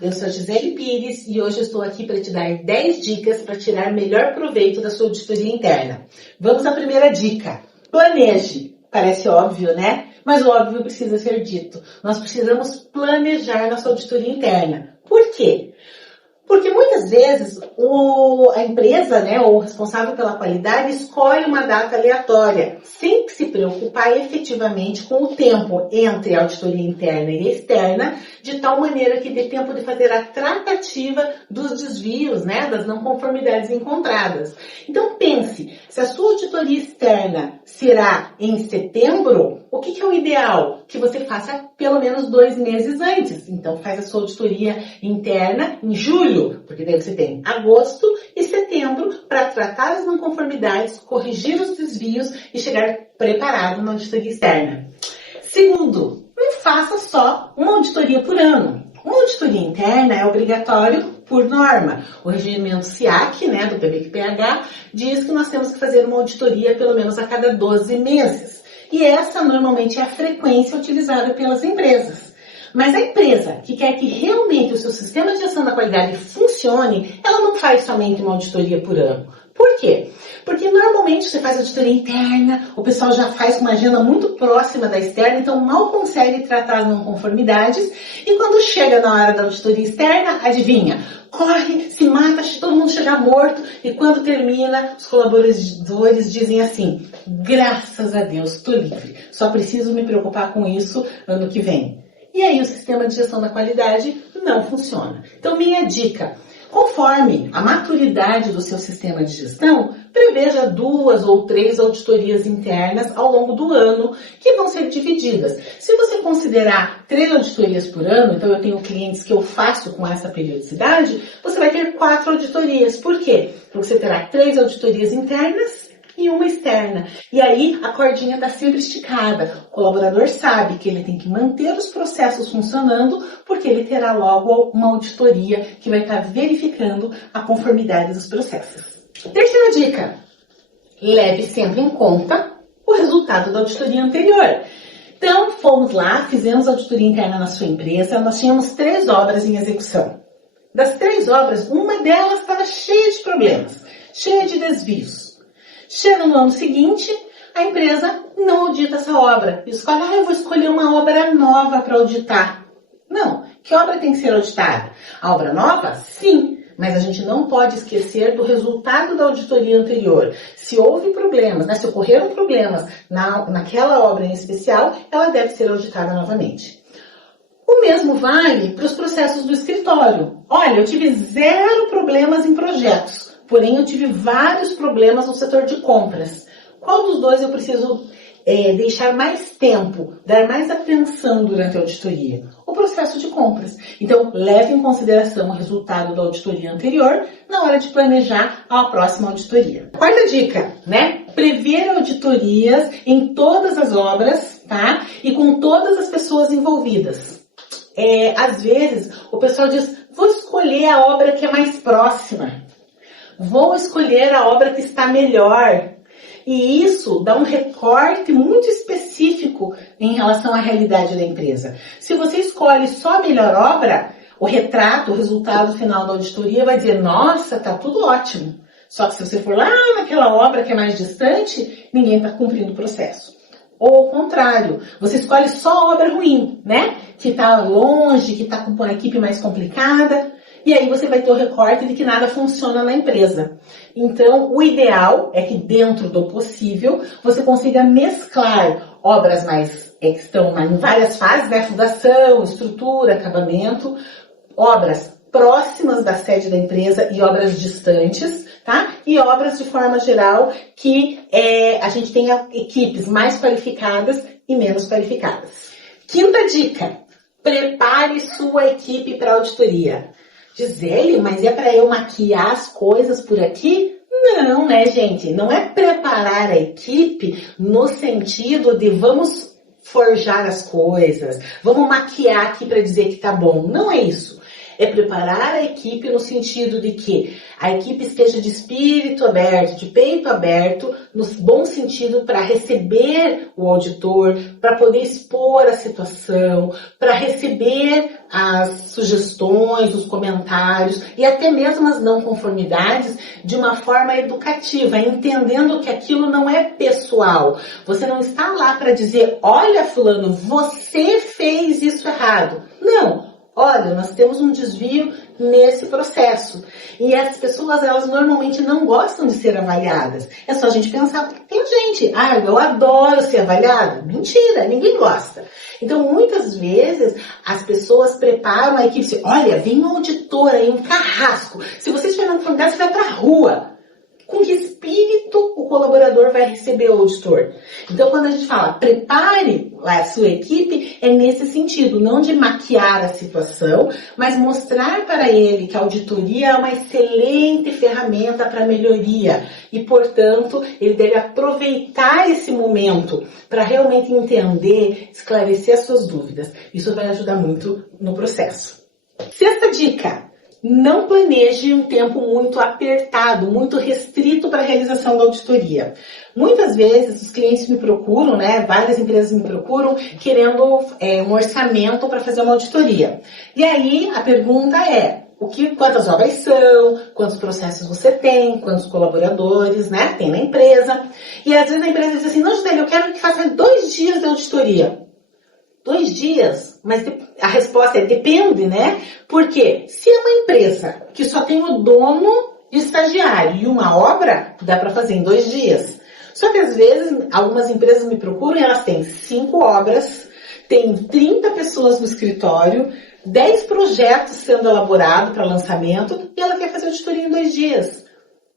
eu sou a Gisele Pires e hoje eu estou aqui para te dar 10 dicas para tirar melhor proveito da sua auditoria interna. Vamos à primeira dica. Planeje. Parece óbvio, né? Mas o óbvio precisa ser dito. Nós precisamos planejar nossa auditoria interna. Por quê? Porque muitas vezes a empresa, né, ou o responsável pela qualidade escolhe uma data aleatória, sem se preocupar efetivamente com o tempo entre a auditoria interna e externa, de tal maneira que dê tempo de fazer a tratativa dos desvios, né, das não conformidades encontradas. Então pense, se a sua auditoria externa será em setembro, o que é o ideal? Que você faça pelo menos 2 meses antes. Então faz a sua auditoria interna em julho, porque daí você tem agosto e setembro para tratar as não conformidades, corrigir os desvios e chegar preparado na auditoria externa. Segundo, não faça só uma auditoria por ano. Uma auditoria interna é obrigatório por norma. O regimento SIAC, né, do PBQPH, diz que nós temos que fazer uma auditoria pelo menos a cada 12 meses. E essa normalmente é a frequência utilizada pelas empresas. Mas a empresa que quer que realmente o seu sistema de gestão da qualidade funcione, ela não faz somente uma auditoria por ano. Por quê? Porque normalmente você faz auditoria interna, o pessoal já faz uma agenda muito próxima da externa, então mal consegue tratar as não conformidades. E quando chega na hora da auditoria externa, adivinha? Corre, se mata, todo mundo chega morto. E quando termina, os colaboradores dizem assim, graças a Deus, estou livre. Só preciso me preocupar com isso ano que vem. E aí o sistema de gestão da qualidade não funciona. Então minha dica, conforme a maturidade do seu sistema de gestão, preveja 2 ou 3 auditorias internas ao longo do ano que vão ser divididas. Se você considerar 3 auditorias por ano, então eu tenho clientes que eu faço com essa periodicidade, você vai ter 4 auditorias. Por quê? Porque você terá 3 auditorias internas e uma externa. E aí a cordinha está sempre esticada. O colaborador sabe que ele tem que manter os processos funcionando, porque ele terá logo uma auditoria que vai estar verificando a conformidade dos processos. Terceira dica, leve sempre em conta o resultado da auditoria anterior. Então, fomos lá, fizemos a auditoria interna na sua empresa, nós tínhamos 3 obras em execução. Das 3 obras, uma delas estava cheia de problemas, cheia de desvios. Chega no ano seguinte, a empresa não audita essa obra. E escolhe, eu vou escolher uma obra nova para auditar. Não, que obra tem que ser auditada? A obra nova? Sim. Mas a gente não pode esquecer do resultado da auditoria anterior. Se houve problemas, né, se ocorreram problemas naquela obra em especial, ela deve ser auditada novamente. O mesmo vale para os processos do escritório. Olha, eu tive 0 problemas em projetos, porém eu tive vários problemas no setor de compras. Qual dos dois eu preciso deixar mais tempo, dar mais atenção durante a auditoria? O processo de compras. Então, leve em consideração o resultado da auditoria anterior na hora de planejar a próxima auditoria. Quarta dica, né? Prever auditorias em todas as obras, tá? E com todas as pessoas envolvidas. Às vezes, o pessoal diz, vou escolher a obra que é mais próxima. Vou escolher a obra que está melhor. E isso dá um recorte muito específico em relação à realidade da empresa. Se você escolhe só a melhor obra, o retrato, o resultado final da auditoria vai dizer, nossa, tá tudo ótimo. Só que se você for lá naquela obra que é mais distante, ninguém está cumprindo o processo. Ou ao contrário, você escolhe só a obra ruim, né? Que está longe, que está com uma equipe mais complicada. E aí você vai ter o recorte de que nada funciona na empresa. Então, o ideal é que dentro do possível, você consiga mesclar obras que estão em várias fases, né? Fundação, estrutura, acabamento, obras próximas da sede da empresa e obras distantes, tá? E obras de forma geral que a gente tenha equipes mais qualificadas e menos qualificadas. Quinta dica, prepare sua equipe para auditoria. Gisele, mas é para eu maquiar as coisas por aqui? Não, né, gente? Não é preparar a equipe no sentido de vamos forjar as coisas, vamos maquiar aqui para dizer que tá bom. Não é isso. É preparar a equipe no sentido de que a equipe esteja de espírito aberto, de peito aberto, no bom sentido para receber o auditor, para poder expor a situação, para receber as sugestões, os comentários e até mesmo as não conformidades de uma forma educativa, entendendo que aquilo não é pessoal. Você não está lá para dizer, olha fulano, você fez isso errado. Não. Olha, nós temos um desvio nesse processo. E as pessoas, elas normalmente não gostam de ser avaliadas. É só a gente pensar, tem gente, eu adoro ser avaliada. Mentira, ninguém gosta. Então, muitas vezes, as pessoas preparam a equipe, olha, vem um auditor aí, um carrasco. Se você estiver na oportunidade, você vai para a rua. Com que espírito o colaborador vai receber o auditor? Então, quando a gente fala prepare a sua equipe, é nesse sentido, não de maquiar a situação, mas mostrar para ele que a auditoria é uma excelente ferramenta para melhoria e, portanto, ele deve aproveitar esse momento para realmente entender, esclarecer as suas dúvidas. Isso vai ajudar muito no processo. Sexta dica. Não planeje um tempo muito apertado, muito restrito para a realização da auditoria. Muitas vezes os clientes me procuram, várias empresas me procuram querendo um orçamento para fazer uma auditoria. E aí a pergunta é, quantas obras são, quantos processos você tem, quantos colaboradores tem na empresa. E às vezes a empresa diz assim, não, Gisele, eu quero que faça 2 dias de auditoria. 2 dias? Mas a resposta é depende, Porque se é uma empresa que só tem o dono e estagiário e uma obra, dá para fazer em 2 dias. Só que às vezes algumas empresas me procuram e elas têm 5 obras, tem 30 pessoas no escritório, 10 projetos sendo elaborados para lançamento e ela quer fazer auditoria em 2 dias.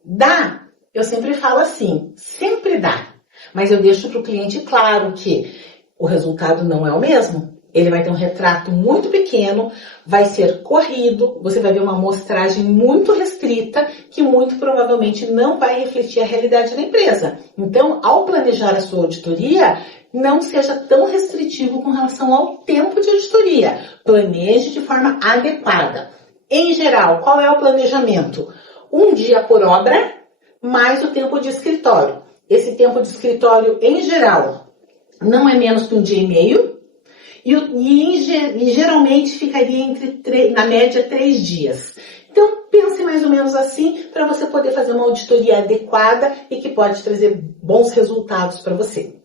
Dá? Eu sempre falo assim, sempre dá. Mas eu deixo para o cliente claro que o resultado não é o mesmo. Ele vai ter um retrato muito pequeno, vai ser corrido, você vai ver uma amostragem muito restrita que muito provavelmente não vai refletir a realidade da empresa. Então, ao planejar a sua auditoria, não seja tão restritivo com relação ao tempo de auditoria. Planeje de forma adequada. Em geral, qual é o planejamento? 1 dia por obra, mais o tempo de escritório. Esse tempo de escritório, em geral, não é menos que 1 dia e meio, e geralmente ficaria na média 3 dias. Então, pense mais ou menos assim, para você poder fazer uma auditoria adequada e que pode trazer bons resultados para você.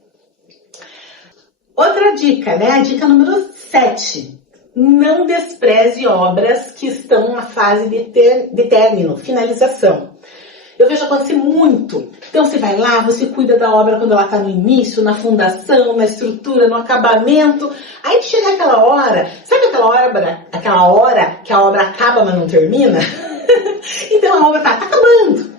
Outra dica, a dica número 7. Não despreze obras que estão na fase de término, finalização. Eu vejo acontecer muito. Então você vai lá, você cuida da obra quando ela está no início, na fundação, na estrutura, no acabamento. Aí chega aquela hora, sabe aquela hora que a obra acaba, mas não termina? Então a obra tá acabando.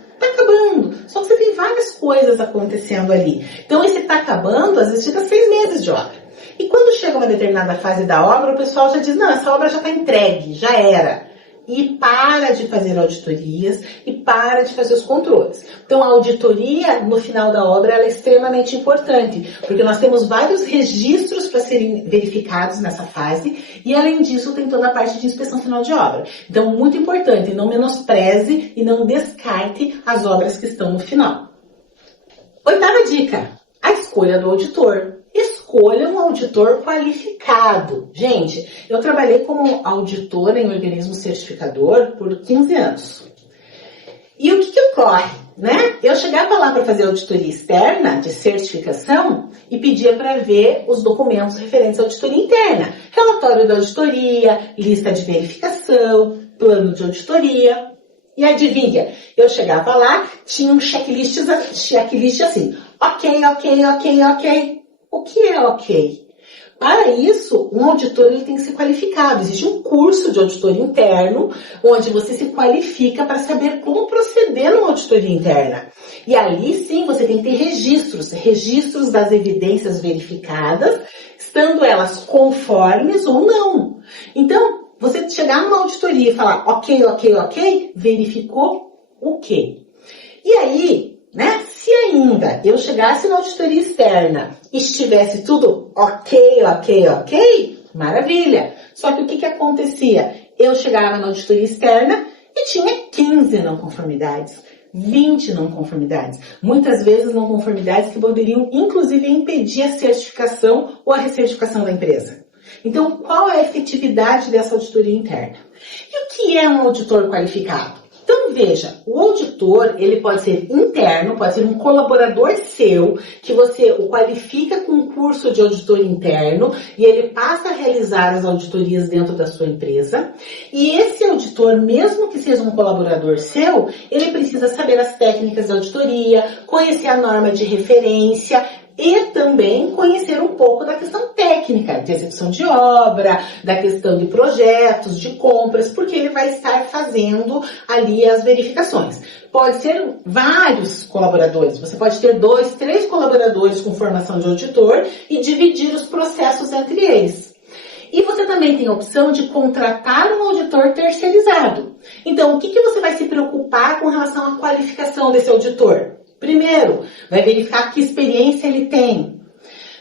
Só que você tem várias coisas acontecendo ali. Então esse tá acabando, às vezes fica 6 meses de obra. E quando chega uma determinada fase da obra, o pessoal já diz, não, essa obra já está entregue, já era. E para de fazer auditorias e para de fazer os controles. Então, a auditoria, no final da obra, ela é extremamente importante, porque nós temos vários registros para serem verificados nessa fase, e além disso, tem toda a parte de inspeção final de obra. Então, muito importante, não menospreze e não descarte as obras que estão no final. 8ª dica, a escolha do auditor. Escolha um auditor qualificado. Gente, eu trabalhei como auditora em organismo certificador por 15 anos. E o que ocorre, Eu chegava lá para fazer auditoria externa de certificação e pedia para ver os documentos referentes à auditoria interna. Relatório da auditoria, lista de verificação, plano de auditoria. E adivinha, eu chegava lá, tinha um checklist assim, ok. O que é ok? Para isso, um auditor ele tem que ser qualificado. Existe um curso de auditoria interno, onde você se qualifica para saber como proceder numa auditoria interna. E ali sim, você tem que ter registros das evidências verificadas, estando elas conformes ou não. Então, você chegar numa auditoria e falar ok, verificou o quê? E aí, se ainda eu chegasse na auditoria externa e estivesse tudo ok, maravilha. Só que o que acontecia? eu chegava na auditoria externa e tinha 15 não conformidades, 20 não conformidades. Muitas vezes não conformidades que poderiam, inclusive, impedir a certificação ou a recertificação da empresa. Então, qual é a efetividade dessa auditoria interna? E o que é um auditor qualificado? Então, veja, o auditor, ele pode ser interno, pode ser um colaborador seu, que você o qualifica com um curso de auditor interno e ele passa a realizar as auditorias dentro da sua empresa. E esse auditor, mesmo que seja um colaborador seu, ele precisa saber as técnicas de auditoria, conhecer a norma de referência e também conhecer um pouco da questão técnica, de execução de obra, da questão de projetos, de compras, porque ele vai estar fazendo ali as verificações. Pode ser vários colaboradores, você pode ter 2, 3 colaboradores com formação de auditor e dividir os processos entre eles. E você também tem a opção de contratar um auditor terceirizado. Então, o que você vai se preocupar com relação à qualificação desse auditor? Primeiro, vai verificar que experiência ele tem.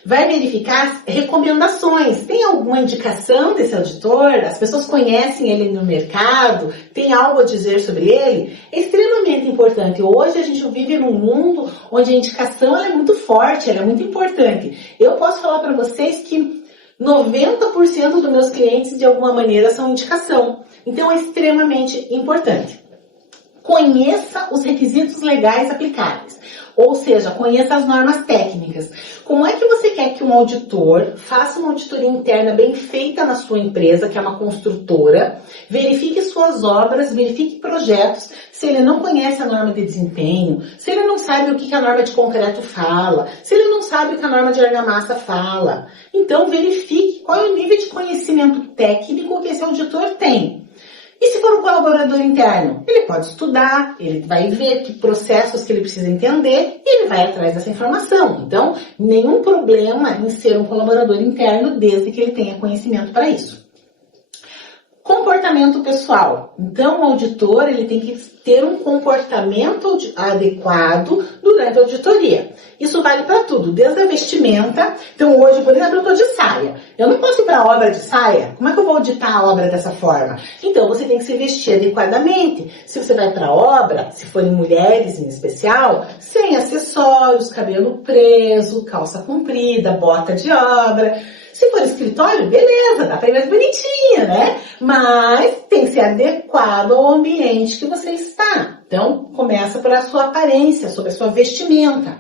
Vai verificar as recomendações. Tem alguma indicação desse auditor? As pessoas conhecem ele no mercado? Tem algo a dizer sobre ele? É extremamente importante. Hoje a gente vive num mundo onde a indicação ela é muito forte, ela é muito importante. Eu posso falar para vocês que 90% dos meus clientes, de alguma maneira, são indicação. Então, é extremamente importante. Conheça os requisitos legais aplicáveis, ou seja, conheça as normas técnicas. Como é que você quer que um auditor faça uma auditoria interna bem feita na sua empresa, que é uma construtora, verifique suas obras, verifique projetos, se ele não conhece a norma de desempenho, se ele não sabe o que a norma de concreto fala, se ele não sabe o que a norma de argamassa fala. Então, verifique qual é o nível de conhecimento técnico que esse auditor tem. E se for um colaborador interno? Ele pode estudar, ele vai ver que processos que ele precisa entender e ele vai atrás dessa informação. Então, nenhum problema em ser um colaborador interno desde que ele tenha conhecimento para isso. Comportamento pessoal. Então, o auditor ele tem que ter um comportamento adequado durante a auditoria. Isso vale para tudo, desde a vestimenta. Então, hoje, por exemplo, eu estou de saia. Eu não posso ir para a obra de saia. Como é que eu vou auditar a obra dessa forma? Então, você tem que se vestir adequadamente. Se você vai para a obra, se forem mulheres em especial, sem acessórios, cabelo preso, calça comprida, bota de obra. Se for escritório, beleza, dá para ir mais bonitinha, né? Mas tem que ser adequado ao ambiente que você está. Então, começa por a sua aparência, sobre a sua vestimenta.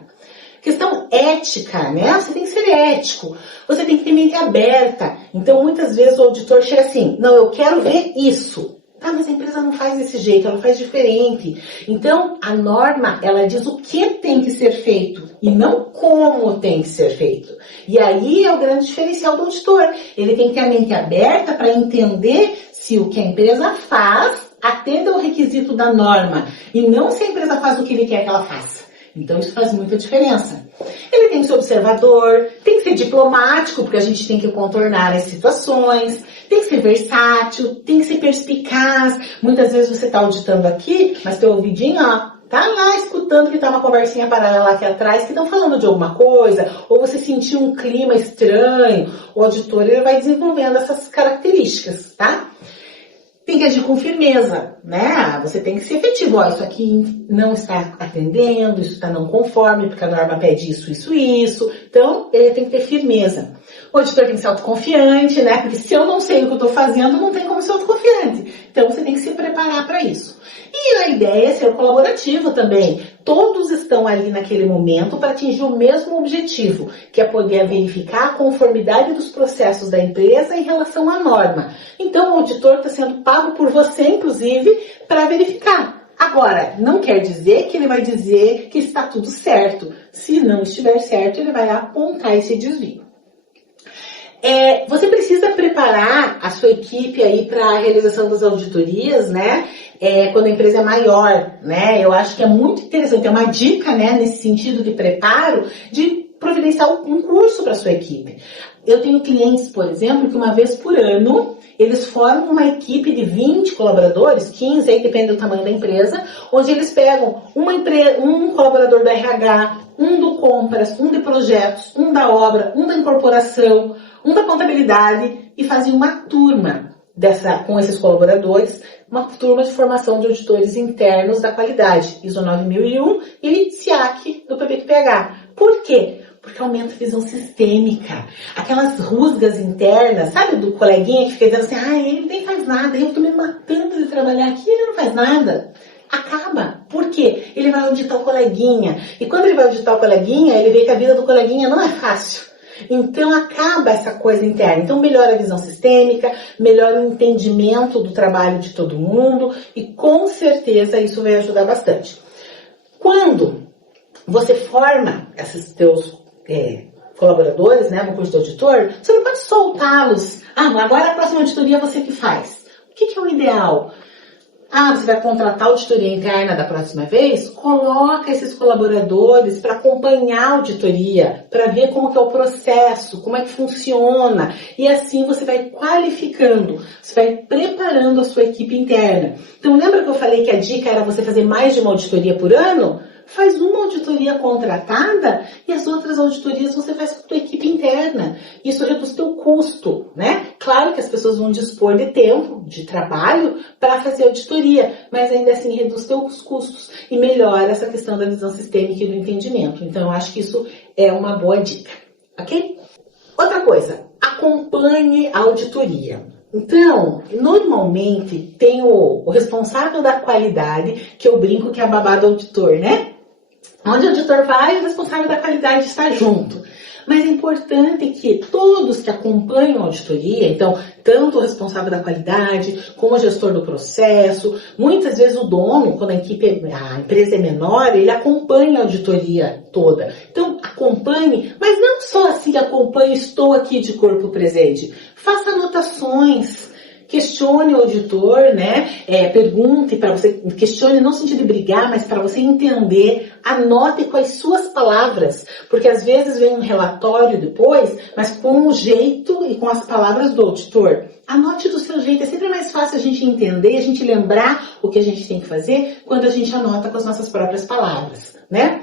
Questão ética, né? Você tem que ser ético. Você tem que ter mente aberta. Então, muitas vezes o auditor chega assim, não, eu quero ver isso. Ah, mas a empresa não faz desse jeito, ela faz diferente. Então, a norma, ela diz o que tem que ser feito e não como tem que ser feito. E aí é o grande diferencial do auditor. Ele tem que ter a mente aberta para entender se o que a empresa faz atende ao requisito da norma e não se a empresa faz o que ele quer que ela faça. Então, isso faz muita diferença. Ele tem que ser observador, tem que ser diplomático, porque a gente tem que contornar as situações, tem que ser versátil, tem que ser perspicaz. Muitas vezes você está auditando aqui, mas teu ouvidinho, ó, tá lá escutando que tá uma conversinha paralela aqui atrás, que estão falando de alguma coisa, ou você sentiu um clima estranho, o auditor ele vai desenvolvendo essas características, tá? Tem que agir com firmeza, né? Você tem que ser efetivo. Ó, isso aqui não está atendendo, isso está não conforme, porque a norma pede isso, isso, isso. Então, ele tem que ter firmeza. O auditor tem que ser autoconfiante, né? Porque se eu não sei o que eu estou fazendo, não tem como ser autoconfiante. Então, você tem que se preparar para isso. E a ideia é ser colaborativo também. Todos estão ali naquele momento para atingir o mesmo objetivo, que é poder verificar a conformidade dos processos da empresa em relação à norma. Então, o auditor está sendo pago por você, inclusive, para verificar. Agora, não quer dizer que ele vai dizer que está tudo certo. Se não estiver certo, ele vai apontar esse desvio. Você precisa preparar a sua equipe aí para a realização das auditorias, né? Quando a empresa é maior, né? Eu acho que é muito interessante, é uma dica, né, nesse sentido de preparo, de providenciar um curso para a sua equipe. Eu tenho clientes, por exemplo, que uma vez por ano, eles formam uma equipe de 20 colaboradores, 15, aí depende do tamanho da empresa, onde eles pegam um colaborador do RH, um do compras, um de projetos, um da obra, um da incorporação, um da contabilidade e fazem uma turma, com esses colaboradores, uma turma de formação de auditores internos da qualidade, ISO 9001 e SIAC do PPQPH. Por quê? Porque aumenta a visão sistêmica. Aquelas rusgas internas, sabe, do coleguinha que fica dizendo assim, ele nem faz nada, eu tô me matando de trabalhar aqui, ele não faz nada. Acaba. Por quê? Ele vai auditar o coleguinha. E quando ele vai auditar o coleguinha, ele vê que a vida do coleguinha não é fácil. Então acaba essa coisa interna. Então melhora a visão sistêmica, melhora o entendimento do trabalho de todo mundo e com certeza isso vai ajudar bastante. Quando você forma esses teus colaboradores, né, no curso de auditor, você não pode soltá-los. Agora a próxima auditoria é você que faz. O que é o ideal? Você vai contratar a auditoria interna da próxima vez? Coloca esses colaboradores para acompanhar a auditoria, para ver como que é o processo, como é que funciona. E assim você vai qualificando, você vai preparando a sua equipe interna. Então lembra que eu falei que a dica era você fazer mais de uma auditoria por ano? Faz uma auditoria contratada e as outras auditorias você faz com a tua equipe interna. Isso reduz teu custo, né? Claro que as pessoas vão dispor de tempo, de trabalho para fazer auditoria, mas ainda assim reduz teus custos e melhora essa questão da visão sistêmica e do entendimento. Então eu acho que isso é uma boa dica, ok? Outra coisa, acompanhe a auditoria. Então, normalmente tem o responsável da qualidade, que eu brinco que é a babá do auditor, né? Onde o auditor vai, o responsável da qualidade está junto. Mas é importante que todos que acompanham a auditoria, então, tanto o responsável da qualidade, como o gestor do processo, muitas vezes o dono, quando a empresa é menor, ele acompanha a auditoria toda. Então, acompanhe, mas não só assim acompanhe, estou aqui de corpo presente. Faça anotações. Questione o auditor, né? Pergunte para você, questione não no sentido de brigar, mas para você entender, anote com as suas palavras, porque às vezes vem um relatório depois, mas com o jeito e com as palavras do auditor. Anote do seu jeito, é sempre mais fácil a gente entender, a gente lembrar o que a gente tem que fazer quando a gente anota com as nossas próprias palavras, né?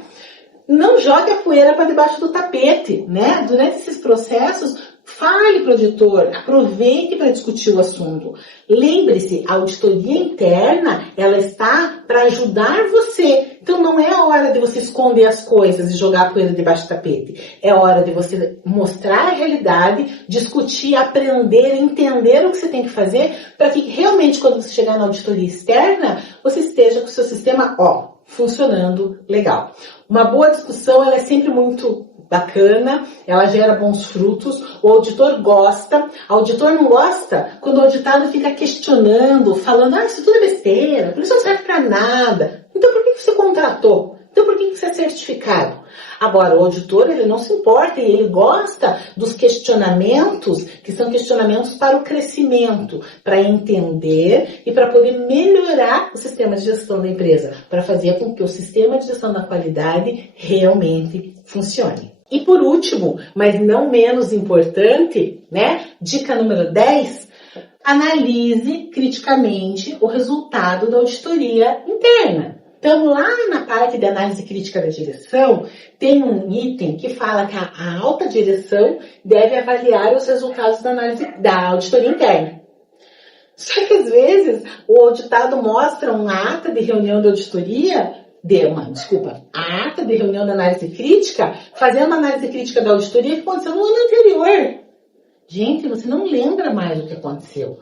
Não jogue a poeira para debaixo do tapete, né? Durante esses processos, fale para o auditor, aproveite para discutir o assunto. Lembre-se, a auditoria interna, ela está para ajudar você. Então não é a hora de você esconder as coisas e jogar a poeira debaixo do tapete. É hora de você mostrar a realidade, discutir, aprender, entender o que você tem que fazer, para que realmente quando você chegar na auditoria externa, você esteja com o seu sistema, funcionando legal. Uma boa discussão, ela é sempre muito bacana, ela gera bons frutos, o auditor gosta, o auditor não gosta quando o auditado fica questionando, falando, isso tudo é besteira, isso não serve para nada. Então por que você contratou? Então por que você é certificado? Agora, o auditor, ele não se importa e ele gosta dos questionamentos, que são questionamentos para o crescimento, para entender e para poder melhorar o sistema de gestão da empresa, para fazer com que o sistema de gestão da qualidade realmente funcione. E por último, mas não menos importante, né? Dica número 10, analise criticamente o resultado da auditoria interna. Então, lá na parte de análise crítica da direção, tem um item que fala que a alta direção deve avaliar os resultados da auditoria interna. Só que, às vezes, o auditado mostra uma ata de reunião de auditoria, a ata de reunião da análise crítica, fazendo uma análise crítica da auditoria que aconteceu no ano anterior. Gente, você não lembra mais o que aconteceu.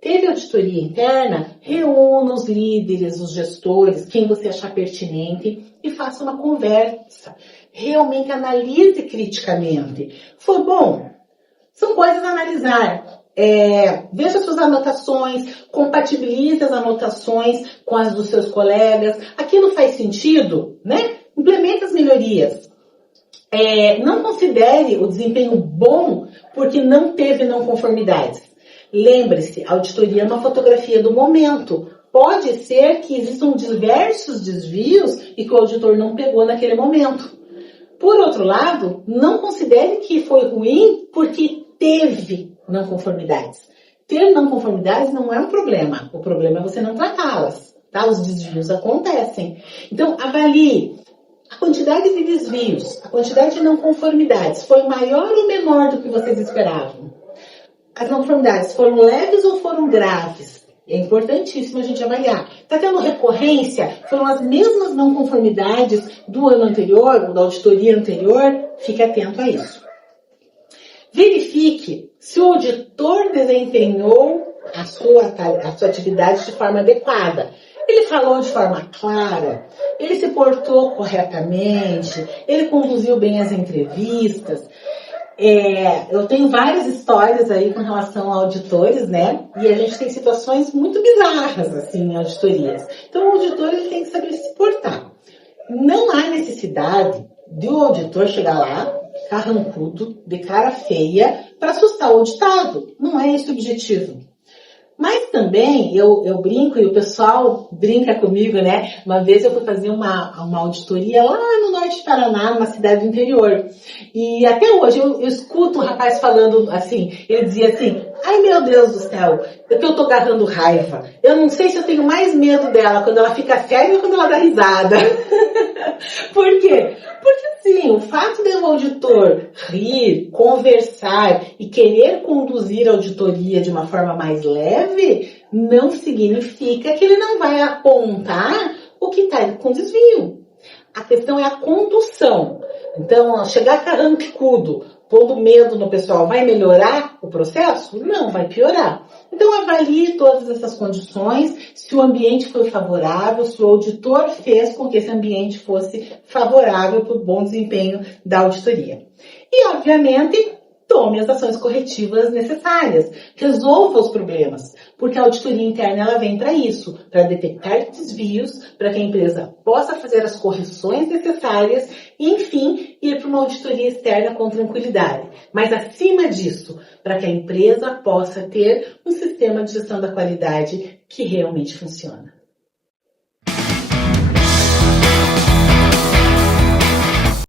Teve auditoria interna, reúna os líderes, os gestores, quem você achar pertinente e faça uma conversa. Realmente analise criticamente. Foi bom? São coisas a analisar. Veja suas anotações, compatibilize as anotações com as dos seus colegas. Aquilo faz sentido, né? Implemente as melhorias. Não considere o desempenho bom porque não teve não conformidades. Lembre-se, a auditoria é uma fotografia do momento. Pode ser que existam diversos desvios e que o auditor não pegou naquele momento. Por outro lado, não considere que foi ruim porque teve não conformidades. Ter não conformidades não é um problema. O problema é você não tratá-las, tá? Os desvios acontecem. Então, avalie a quantidade de desvios, a quantidade de não conformidades. Foi maior ou menor do que vocês esperavam? as não conformidades foram leves ou foram graves? É importantíssimo a gente avaliar. Está tendo recorrência? Foram as mesmas não conformidades do ano anterior, ou da auditoria anterior? Fique atento a isso. Verifique se o auditor desempenhou a sua atividade de forma adequada. Ele falou de forma clara, ele se portou corretamente, ele conduziu bem as entrevistas. Eu tenho várias histórias aí com relação a auditores, né? E a gente tem situações muito bizarras, assim, em auditorias. Então, o auditor ele tem que saber se portar. Não há necessidade de o auditor chegar lá, carrancudo, de cara feia, para assustar o auditado. Não é esse o objetivo. Mas também, eu brinco, e o pessoal brinca comigo, né? Uma vez eu fui fazer uma auditoria lá no norte de Paraná, numa cidade do interior. E até hoje eu escuto um rapaz falando assim, ele dizia assim, ai meu Deus do céu, é que eu tô agarrando raiva. Eu não sei se eu tenho mais medo dela quando ela fica séria ou quando ela dá risada. Por quê? Porque assim, o fato de um auditor rir, conversar e querer conduzir a auditoria de uma forma mais leve, não significa que ele não vai apontar o que está com desvio. A questão é a condução. Então, chegar carrancudo, pondo medo no pessoal, vai melhorar o processo? Não, vai piorar. Então, avalie todas essas condições, se o ambiente foi favorável, se o auditor fez com que esse ambiente fosse favorável para o bom desempenho da auditoria. E, obviamente, tome as ações corretivas necessárias, resolva os problemas, porque a auditoria interna ela vem para isso, para detectar desvios, para que a empresa possa fazer as correções necessárias e, enfim, ir para uma auditoria externa com tranquilidade. Mas, acima disso, para que a empresa possa ter um sistema de gestão da qualidade que realmente funciona.